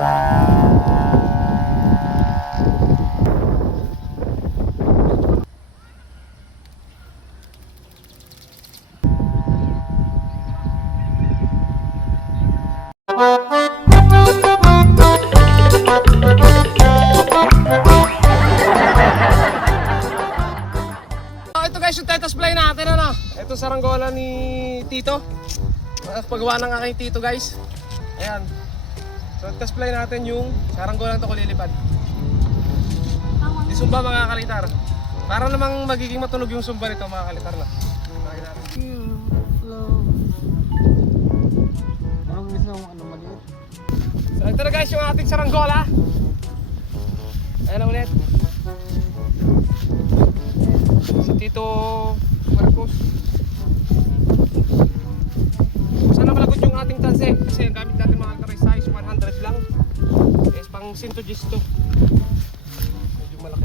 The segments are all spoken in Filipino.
Ito guys yung tetas fly natin, ano? Ito saranggola ni Tito. Paggawa ng aking Tito guys. Ayan. So tetas fly natin yung saranggola na ito kulilipad. Isumba mga kalitar. Para namang magiging matunog yung sumba nito mga kalitar na. So ito na guys yung ating saranggola. Ayan na ulit. Si Tito Marcos. Sana malagot yung ating tanse kasi ang gamit natin mga kalitar size 100 lang. Is pang 110 to. Medyo malaki.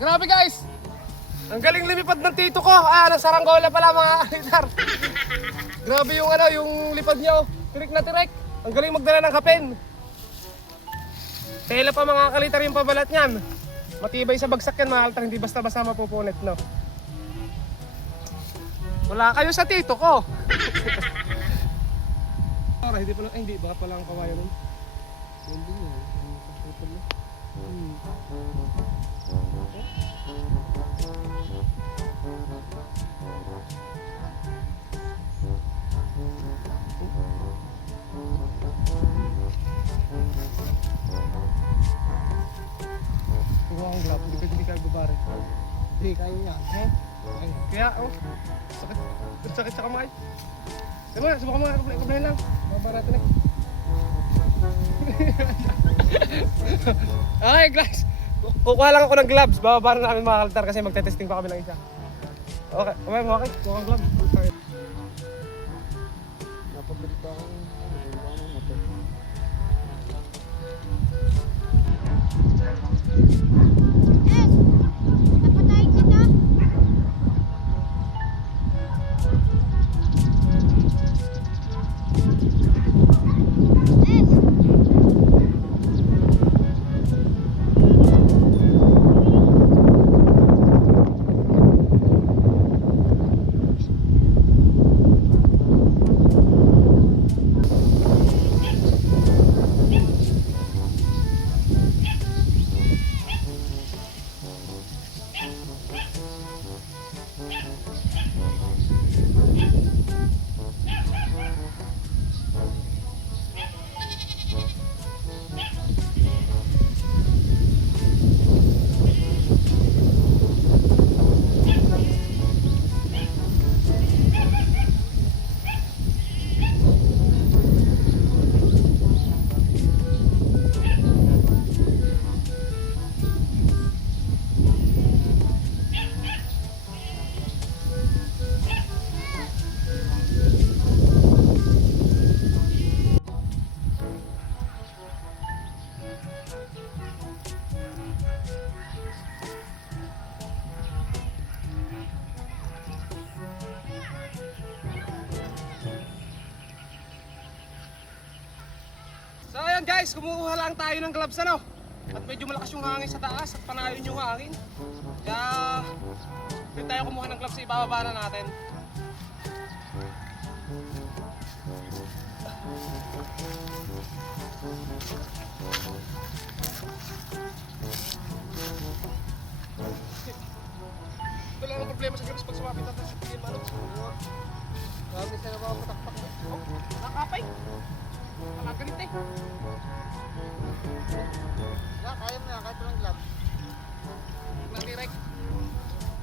Grabe guys! Ang galing lumipad ng Tito ko. Ng saranggola pala mga kalitar. Grabe yung yung lipad niya. Tirik na tirik. Ang galing magdala ng kapin. Tela pa mga kalitar yung pabalat niyan. Matibay sa bagsak yan mga kalitar. Hindi basta-basta mapupunit, no? Wala kayo sa Tito ko. Hindi pala, hindi. Baka pala ang kawayan nun. Hindi nga. Ang grab, hindi kayo babari. Hindi, kaya niya. Kaya, sakit sa kamay. Diba, subukan mo nga, kuplahin lang. Babara natin eh. Okay, guys. Kukuha lang ako ng gloves. Bababa na namin mga kalitar kasi magte-testing pa kami ng isa. Okay, okay, kuha kang gloves. Napabili pa ako. Ayan guys, kumukuha lang tayo ng gloves ano. At medyo malakas yung hangin sa taas at panayon yung hangin. Kaya doon tayo kumuha ng gloves sa ibababa na natin. pwede. Kaya mo na, kahit walang gloves. Natirek.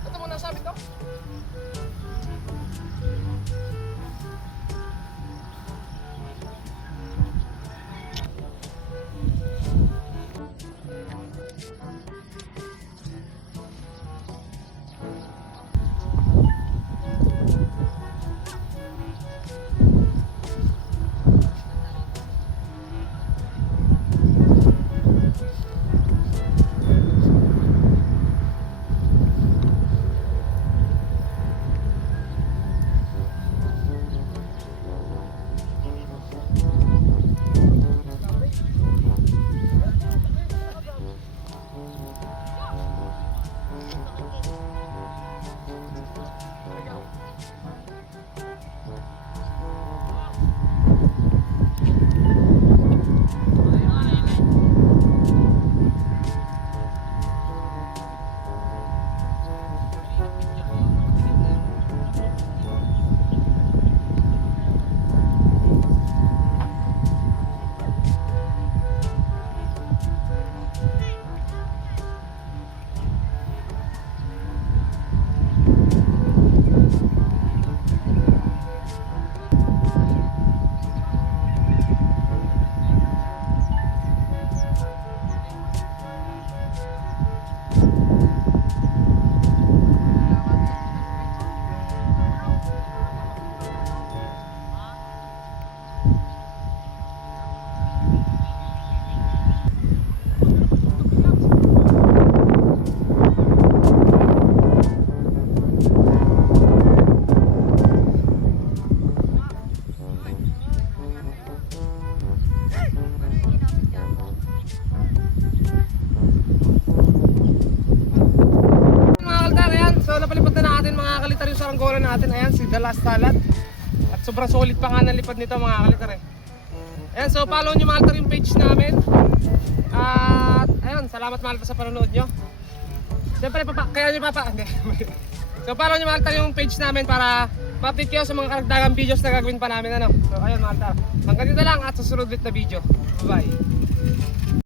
Ito mo nasabit to. saranggola natin, ayan, si The Last Salad. At sobrang solid pa nga ng lipad nito mga kalitar eh. Ayan, so follow nyo mga kalitar yung page namin. At ayun, salamat mga kalitar sa panonood nyo. Siyempre, kaya nyo hindi. So follow nyo mga kalitar yung page namin para ma-update kayo sa mga karagdagang videos na gagawin pa namin. Ano? So ayun mga kalitar, hanggang dito lang at susunod ulit na video. Bye!